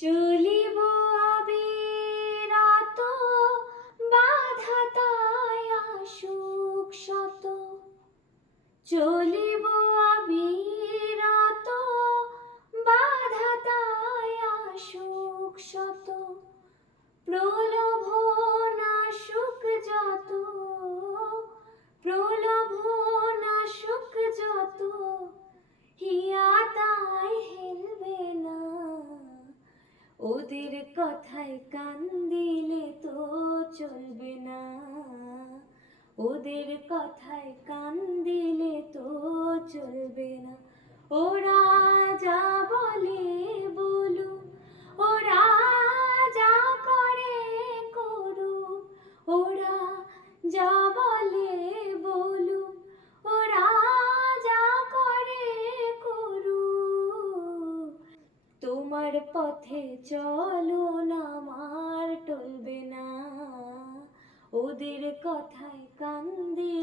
চলিব অবিরত, বাধা তাই আসুক শত। চলিব অবিরত, বাধা তাই আসুক শত। প্রলোভন আসুক যত, প্রলোভন আসুক যত, হিয়া তাই হেলবে না। ওদের কথায় কান দিলে তো চলবে না, ওদের কথায় কান দিলে তো চলবে না। ওরা যা বলে বলুক, ওরা যা করে করুক, ওরা যা বলে বলুক, ওরা যা করে করুক। তোমার পথে চলো না, আমার টলবে না। ওদের কথায় কান দিলে